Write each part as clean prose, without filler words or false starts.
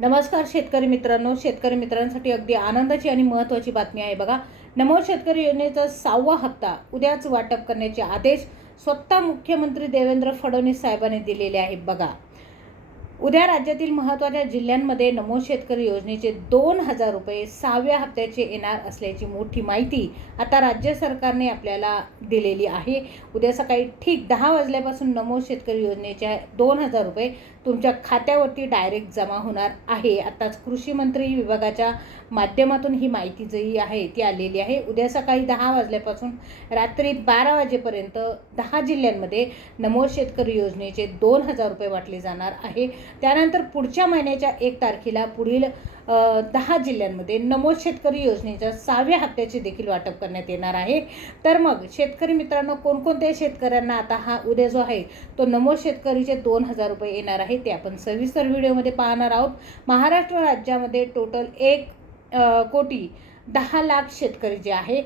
नमस्कार शेतकरी मित्रांनो, शेतकरी मित्रांसाठी अगदी आनंदाची आणि महत्त्वाची बातमी आहे बघा। नमो शेतकरी योजनेचा 6वा हप्ता उद्याच वाटप करण्याचे आदेश स्वतः मुख्यमंत्री देवेंद्र फडणवीस साहेबांनी दिलेले आहेत बघा। उद्या राज्यातील महत्त्वाच्या जिल्ह्यांमध्ये नमो शेतकरी योजनेचे 2000 रुपये 6व्या हप्त्याचे येणार असल्याची मोठी माहिती आता राज्य सरकारने आपल्याला दिलेली आहे। उद्या सकाळी ठीक 10 वाजल्यापासून नमो शेतकरी योजनेच्या 2000 रुपये तुमच्या खात्यावरती डायरेक्ट जमा होणार आहे। आताच कृषी मंत्री विभागाच्या माध्यमातून ही माहिती जी आहे ती आलेली आहे। उद्या सकाळी 10 वाजल्यापासून रात्री 12 वाजेपर्यंत 10 जिल्ह्यांमध्ये नमो शेतकरी योजनेचे 2000 रुपये वाटले जाणार आहे। त्यानंतर पुढच्या महिन्याच्या 1 तारखेला पुढील 10 जिल्ह्यांमध्ये नमो शेतकरी योजनेच्या 6व्या हप्त्याचे देखील वाटप करण्यात येणार आहे। तर मग शेतकरी मित्रांनो, कोणकोणत्या शेतकऱ्यांना आता हा उद्या जो आहे तो नमो शेतकरीचे 2000 रुपये येणार आहे ते आपण सविस्तर व्हिडिओमध्ये पाहणार आहोत। महाराष्ट्र राज्यामध्ये टोटल 1,10,00,000 शेतकरी जे आहे,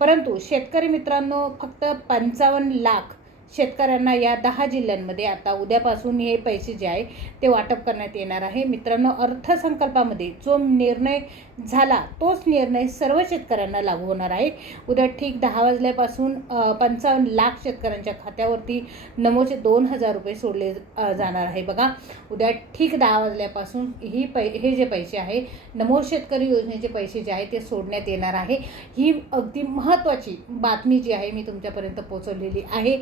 परंतु शेतकरी मित्रांनो फक्त 55,00,000 शेतकऱ्यांना या 10 जिल्ह्यांमध्ये आता उद्यापासून हे पैसे जे आहे ते वाटप करण्यात येणार आहे। मित्रांनो, अर्थसंकल्पामध्ये जो निर्णय झाला तोच निर्णय सर्व शेतकऱ्यांना लागू होणार आहे। उद्या ठीक 10 वाजल्यापासून 55,00,000 शेतकऱ्यांच्या खात्यावरती नमोचे 2000 रुपये सोडले जाणार आहे बघा। उद्या ठीक 10 वाजल्यापासून हे जे पैसे आहे नमो शेतकरी योजनेचे पैसे जे आहे ते सोडण्यात येणार आहे। ही अगदी महत्त्वाची बातमी जी आहे मी तुमच्यापर्यंत पोहोचवलेली आहे।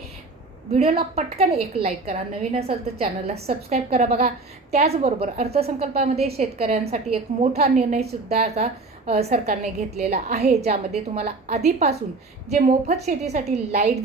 व्हिडिओला पटकन एक लाईक करा, नवीन असेल तर चॅनलला सबस्क्राईब करा बघा। त्याचबरोबर अर्थसंकल्पामध्ये शेतकऱ्यांसाठी एक मोठा निर्णयसुद्धा आता सरकारने घेतलेला आहे, ज्यामध्ये तुम्हाला आधीपासून जे मोफत शेतीसाठी लाईट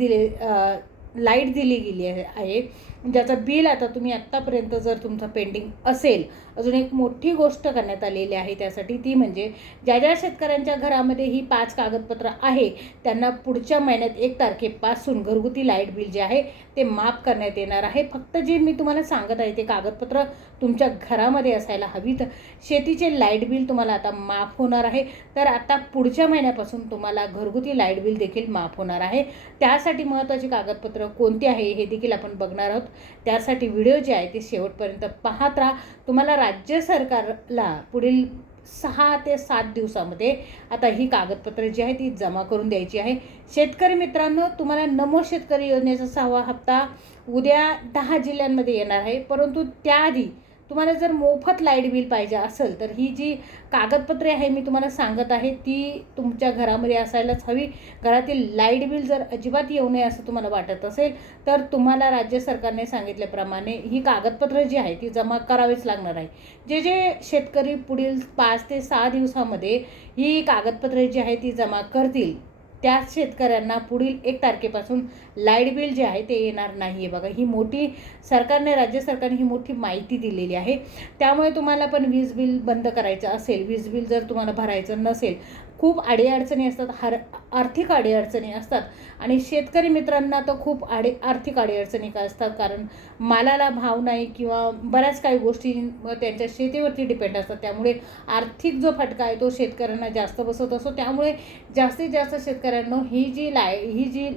दिली गेली आहे, ज्याचं बिल आता तुम्ही आत्तापर्यंत जर तुमचं पेंडिंग असेल, अजून एक मोठी गोष्ट करण्यात आलेली आहे त्यासाठी, ती म्हणजे ज्या शेतकऱ्यांच्या घरामध्ये ही 5 कागदपत्र आहे त्यांना पुढच्या महिन्यात 1 तारखेपासून घरगुती लाईट बिल जे आहे ते माफ करण्यात येणार आहे। फक्त जे मी तुम्हाला सांगत आहे ते कागदपत्र तुमच्या घरामध्ये असायला हवीत। शेतीचे लाईट बिल तुम्हाला आता माफ होणार आहे। तर आता पुढच्या महिन्यापासून तुम्हाला घरगुती लाईट बिल देखील माफ होणार आहे। त्यासाठी महत्त्वाची कागदपत्र कोणती आहे हे देखील आपण बघणार आहोत। त्यासाठी व्हिडिओ जे आहे ते शेवटपर्यंत पाहत राहा। तुम्हाला राज्य सरकारला पुढील 6 ते 7 दिवसामध्ये आता ही कागदपत्रे जी आहे ती जमा करून द्यायची आहे। शेतकरी मित्रांनो, तुम्हाला नमो शेतकरी योजनेचा 6वा हप्ता उद्या 10 जिल्ह्यांमध्ये येणार आहे, परंतु त्याआधी तुम्हाला जर मोफत लाईट बिल पाहिजे असेल तर ही जी कागदपत्रे आहे मी तुम्हाला सांगत आहे ती तुमच्या घरामध्ये असायलाच हवी। घरातील लाईट बिल जर अजिबात येऊ नये असं तुम्हाला वाटत असेल तर तुम्हाला राज्य सरकारने सांगितल्याप्रमाणे ही कागदपत्रे जी आहे ती जमा करावीच लागणार आहे। जे शेतकरी पुढील 5 ते 6 दिवसामध्ये ही कागदपत्रे जी आहे ती जमा करतील त्या शेतकऱ्यांना पुढील 1 तारखेपासून लाईट बिल जे आहे ते येणार नाही आहे बघा। ही मोठी राज्य सरकारने ही मोठी माहिती दिलेली आहे। त्यामुळे तुम्हाला पण वीज बिल बंद करायचं असेल, वीज बिल जर तुम्हाला भरायचं नसेल, खूप अडीअडचणी असतात, आर्थिक अडीअडचणी असतात आणि शेतकरी मित्रांना तर खूप आर्थिक अडीअडचणी काय असतात, कारण मालाला भाव नाही किंवा बऱ्याच काही गोष्टी त्यांच्या शेतीवरती डिपेंड असतात। त्यामुळे आर्थिक जो फटका आहे तो शेतकऱ्यांना जास्त बसत असतो। त्यामुळे जास्तीत जास्त शेतकऱ्यांना ही जी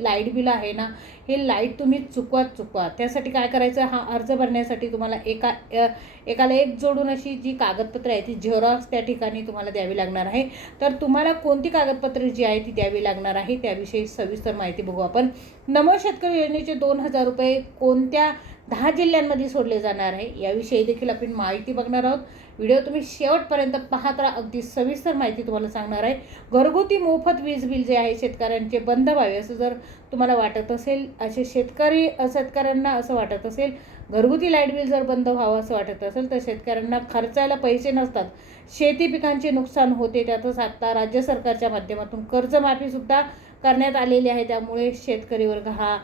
लाईट बिल आहे ना, हे लाईट तुम्ही चुकवा। त्यासाठी काय करायचं, हा अर्ज भरण्यासाठी तुम्हाला एकाला एक जोडून अशी जी कागदपत्रे आहे ती झेरॉक्स त्या ठिकाणी तुम्हाला द्यावी लागणार आहे। तर तुम्हाला कोणती कागदपत्रे जी आहे ती द्यावी लागणार आहे त्याविषयी सविस्तर माहिती बघू आपण। नमो शेतकरी योजनेचे 2000 रुपये कोणत्या 10 जिल्ह्यांमध्ये सोडले जाणार आहे याविषयी देखील आपण माहिती बघणार आहोत। व्हिडिओ तुम्ही शेवटपर्यंत पाहत राहा, अगदी सविस्तर माहिती तुम्हाला सांगणार आहे। घरगुती मोफत वीज बिल जे आहे शेतकऱ्यांचे बंद व्हावे असं जर तुम्हाला वाटत असेल, असे शेतकऱ्यांना असं वाटत असेल, घरगुती लाईट बिल जर बंद व्हावं असं वाटत असेल तर शेतकऱ्यांना खर्चायला पैसे नसतात, शेती पिकांचे नुकसान होते, त्यातच आता राज्य सरकारच्या माध्यमातून कर्जमाफीसुद्धा करण्यात आलेली आहे। त्यामुळे शेतकरी वर्ग हा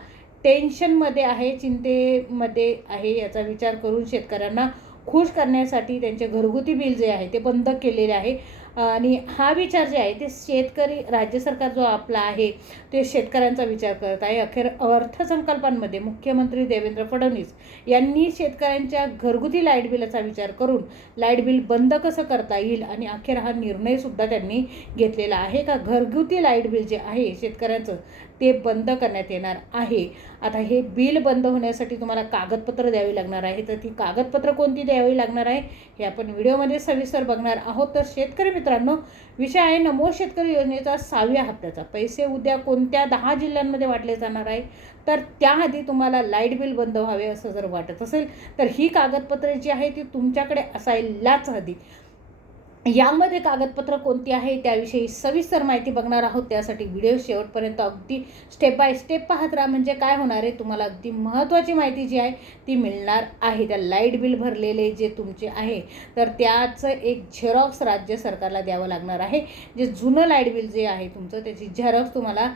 टेन्शनमध्ये आहे, चिंतेमध्ये आहे। याचा विचार करून शेतकऱ्यांना खुश करण्यासाठी त्यांचे घरगुती बिल जे आहे ते बंद केलेले आहे। आणि हा विचार जे आहे ते शेतकरी राज्य सरकार जो आपला आहे ते शेतकऱ्यांचा विचार करत आहे. अखेर अर्थसंकल्पांमध्ये मुख्यमंत्री देवेंद्र फडणवीस यांनी शेतकऱ्यांच्या घरगुती लाईट बिलाचा विचार करून लाईट बिल बंद कसं करता येईल आणि अखेर हा निर्णयसुद्धा त्यांनी घेतलेला आहे का घरगुती लाईट बिल जे आहे शेतकऱ्यांचं ते बंद करण्यात येणार आहे. आता हे बिल बंद होण्यासाठी तुम्हाला कागदपत्र द्यावी लागणार आहे. तर ती कागदपत्र कोणती द्यावी लागणार आहे हे आपण व्हिडिओमध्ये सविस्तर बघणार आहोत. तर शेतकरी मित्रांनो, विषय आहे नमो शेतकरी योजनेचा 6व्या हप्त्याचा पैसे उद्या कोणत्या 10 जिल्ह्यांमध्ये वाटले जाणार आहे. तर त्याआधी तुम्हाला लाईट बिल बंद व्हावे असं जर वाटत असेल तर ही कागदपत्रे जी आहे ती तुमच्याकडे असायलाच हवी. यामध्ये कागदपत्र कोणती आहे त्याविषयी सविस्तर माहिती बघणार आहोत. त्यासाठी व्हिडिओ शेवटपर्यंत अगदी स्टेप बाय स्टेप पाहत राहा. म्हणजे काय होणार आहे, तुम्हाला अगदी महत्त्वाची माहिती जी आहे ती मिळणार आहे. त्या लाईट बिल भरलेले जे तुमचे आहे तर त्याचं एक झेरॉक्स राज्य सरकारला द्यावं लागणार आहे. जे जुनं लाईट बिल जे आहे तुमचं त्याची झेरॉक्स तुम्हाला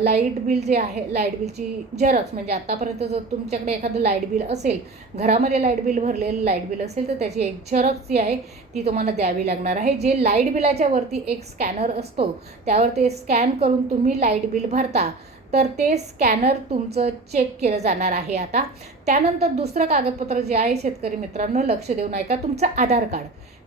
लाईट बिल जे आहे लाईट बिलची झेरॉक्स म्हणजे आत्तापर्यंत जर तुमच्याकडे एखादं लाईट बिल असेल, घरामध्ये लाईट बिल भरलेलं लाईट बिल असेल तर त्याची एक झेरॉक्स जी आहे ती तुम्हाला द्यावी लागणार आहे. जे लाईट बिलाच्या वरती एक स्कॅनर असतो त्यावर ते स्कॅन करून तुम्ही लाईट बिल भरता तर ते स्कॅनर तुमचं चेक केलं जाणार आहे. आता त्यानंतर दुसरं कागदपत्र जे आहे शेतकरी मित्रांनो लक्ष देऊन ऐका, तुमचं आधार कार्ड,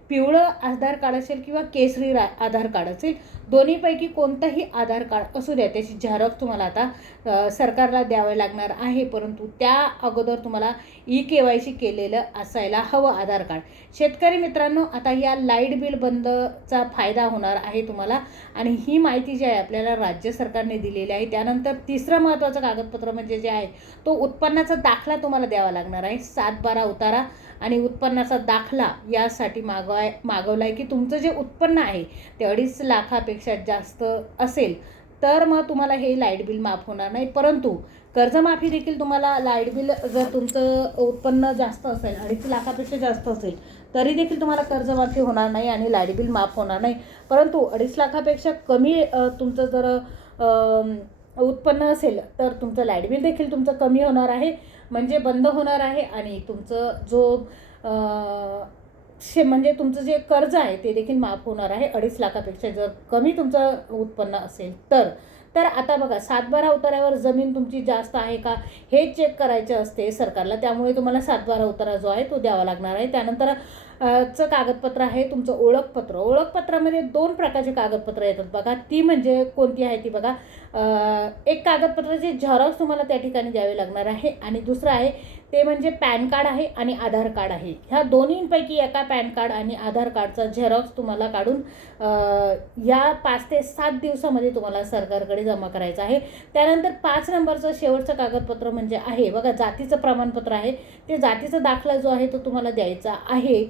पिवळं आधार कार्ड असेल किंवा केसरी आधार कार्ड असेल, दोन्हीपैकी कोणतंही आधार कार्ड असू द्या त्याची झेरॉक्स तुम्हाला आता सरकारला द्यावे लागणार आहे. परंतु त्या अगोदर तुम्हाला KYC केलेलं असायला हवं आधार कार्ड. शेतकरी मित्रांनो, आता या लाईट बिल बंदचा फायदा होणार आहे तुम्हाला आणि ही माहिती जी आहे आपल्याला राज्य सरकारने दिलेली आहे. त्यानंतर तिसरं महत्त्वाचं कागदपत्र म्हणजे जे आहे तो उत्पन्नाचा दाखला तुम्हाला द्यावा लागणार आहे. 7/12 उतारा आणि उत्पन्नाचा दाखला यासाठी मागवला आहे की तुमचं जे उत्पन्न आहे ते 2.5 लाखापेक्षा जास्त असेल तर मग तुम्हाला हे लाईट बिल माफ होणार नाही. परंतु कर्जमाफी देखील तुम्हाला लाईट बिल जर तुमचं उत्पन्न जास्त असेल 2.5 लाखापेक्षा जास्त असेल तरी देखील तुम्हाला कर्जमाफी होणार नाही आणि लाईट बिल माफ होणार नाही. परंतु 2.5 लाखापेक्षा कमी तुमचं जर उत्पन्न असेल तर तुमचं लाईट बिल देखील तुमचं कमी होणार आहे म्हणजे बंद होणार आहे आणि तुमचं जो म्हणजे तुमचं जे कर्ज आहे ते देखील माफ होणार आहे 2.5 लाखापेक्षा जर कमी तुमचं उत्पन्न असेल तर आता बघा 7/12 उतार्यावर जमीन तुमची जास्त आहे का हे चेक करायचे असते सरकारला. त्यामुळे तुम्हाला 7/12 उतारा जो आहे तो द्यावा लागणार आहे. त्यानंतर चं कागदपत्र आहे तुमचं ओळखपत्र. ओळखपत्रामध्ये 2 प्रकारचे कागदपत्र येतात बघा. ती म्हणजे कोणती आहे ती बघा. एक कागदपत्राचे झेरॉक्स तुम्हाला त्या ठिकाणी द्यावे लागणार आहे आणि दुसरं आहे ते म्हणजे पॅन कार्ड आहे आणि आधार कार्ड आहे. ह्या दोन्हींपैकी एका पॅन कार्ड आणि आधार कार्डचा झेरॉक्स तुम्हाला काढून या 5 ते 7 दिवसामध्ये तुम्हाला सरकारकडे जमा करायचं आहे. त्यानंतर 5 नंबरचं शेवटचं कागदपत्र म्हणजे आहे बघा जातीचं प्रमाणपत्र आहे. ते जातीचा दाखला जो आहे तो तुम्हाला द्यायचा आहे.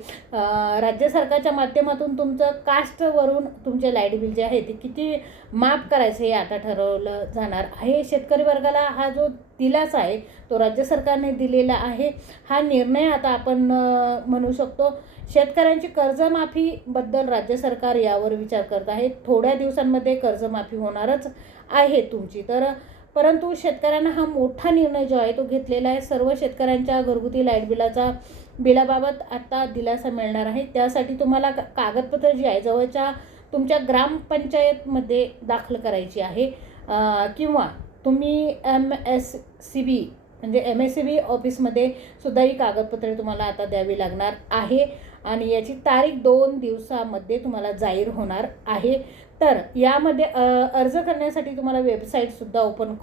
राज्य सरकारच्या माध्यमातून तुमचं कास्टवरून तुमचे लाईट बिल जे आहे ते किती माफ करायचं हे आता ठरवलं जाणार आहे. शेतकरी वर्गाला हा जो दिलासा आहे तो राज्य सरकारने दिलेला आहे. हा निर्णय आता आपण म्हणू शकतो शेतकऱ्यांची कर्जमाफीबद्दल राज्य सरकार यावर विचार करत आहे. थोड्या दिवसांमध्ये कर्जमाफी होणारच आहे तुमची. परंतु शेतकऱ्यांना हा मोठा निर्णय जो आहे तो घेतलेला आहे. सर्व शेतकऱ्यांच्या घरगुती लाईट बिलाबाबत आता दिलासा मिळणार आहे. त्यासाठी तुम्हाला कागदपत्र जी आहे जवळच्या तुमच्या ग्रामपंचायतमध्ये दाखल करायची आहे किंवा तुम्ही MSCB म्हणजे MSCB ऑफिसमध्ये सुद्धा ही कागदपत्रे तुम्हाला आता द्यावी लागणार आहे आणि याची तारीख 2 दिवसामध्ये तुम्हाला जाहीर होणार आहे. तर यामध्ये अर्ज करण्यासाठी तुम्हाला वेबसाईटसुद्धा ओपन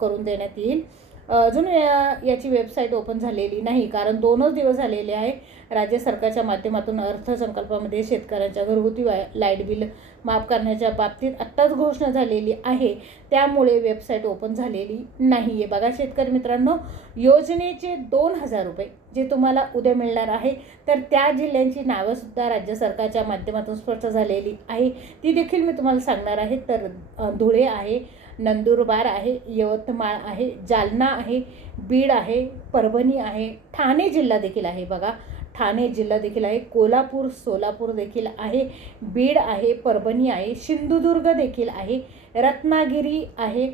करून देण्यात येईल. अजून याची वेबसाईट ओपन झालेली नाही कारण 2च दिवस झालेले आहे. राज्य सरकारच्या माध्यमातून अर्थसंकल्पामध्ये शेतकऱ्यांच्या घरगुती लाईट बिल माफ करण्याच्या बाबतीत आत्ताच घोषणा झालेली आहे. त्यामुळे वेबसाईट ओपन झालेली नाही आहे. बघा शेतकरी मित्रांनो, योजनेचे 2000 रुपये जे तुम्हाला उद्या मिळणार आहे तर त्या जिल्ह्यांची नावंसुद्धा राज्य सरकारच्या माध्यमातून स्पष्ट झालेली आहे. ती देखील मी तुम्हाला सांगणार आहे. तर धुळे आहे, नंदुरबार आहे, यवतमाळ आहे, जालना आहे, बीड आहे, परभणी आहे, ठाणे जिल्हा देखील आहे बघा. ठाणे जिल्हा देखील आहे, कोल्हापूर सोलापूर देखील आहे, बीड आहे, परभणी आहे, सिंधुदुर्ग देखील आहे, रत्नागिरी आहे,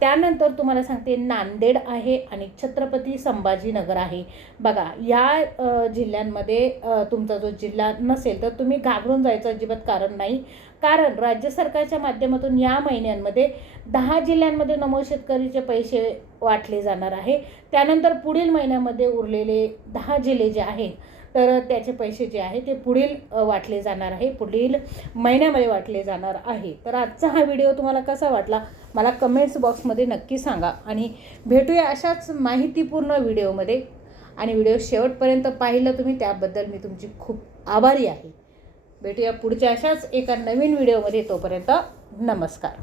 त्यानंतर तुम्हाला सांगते नांदेड आहे आणि छत्रपती संभाजीनगर आहे. बघा या जिल्ह्यांमध्ये तुमचा जो जिल्हा नसेल तर तुम्ही घाबरून जायचं अजिबात कारण नाही. कारण राज्य सरकारच्या माध्यमातून या महिन्यांमध्ये 10 जिल्ह्यांमध्ये नमो शेतकरीचे पैसे वाटले जाणार आहे. त्यानंतर पुढील महिन्यामध्ये उरलेले 10 जिल्हे जे आहेत तर त्याचे पैसे जे आहे ते पुढील वाटले जाणार आहे, पुढील महिन्यामध्ये वाटले जाणार आहे. तर आजचा हा व्हिडिओ तुम्हाला कसा वाटला मला कमेंट्स बॉक्समध्ये नक्की सांगा आणि भेटूया अशाच माहितीपूर्ण व्हिडिओमध्ये. आणि व्हिडिओ शेवटपर्यंत पाहिलं तुम्ही त्याबद्दल मी तुमची खूप आभारी आहे. भेटूया पुढच्या अशाच एका नवीन व्हिडिओमध्ये. तोपर्यंत नमस्कार.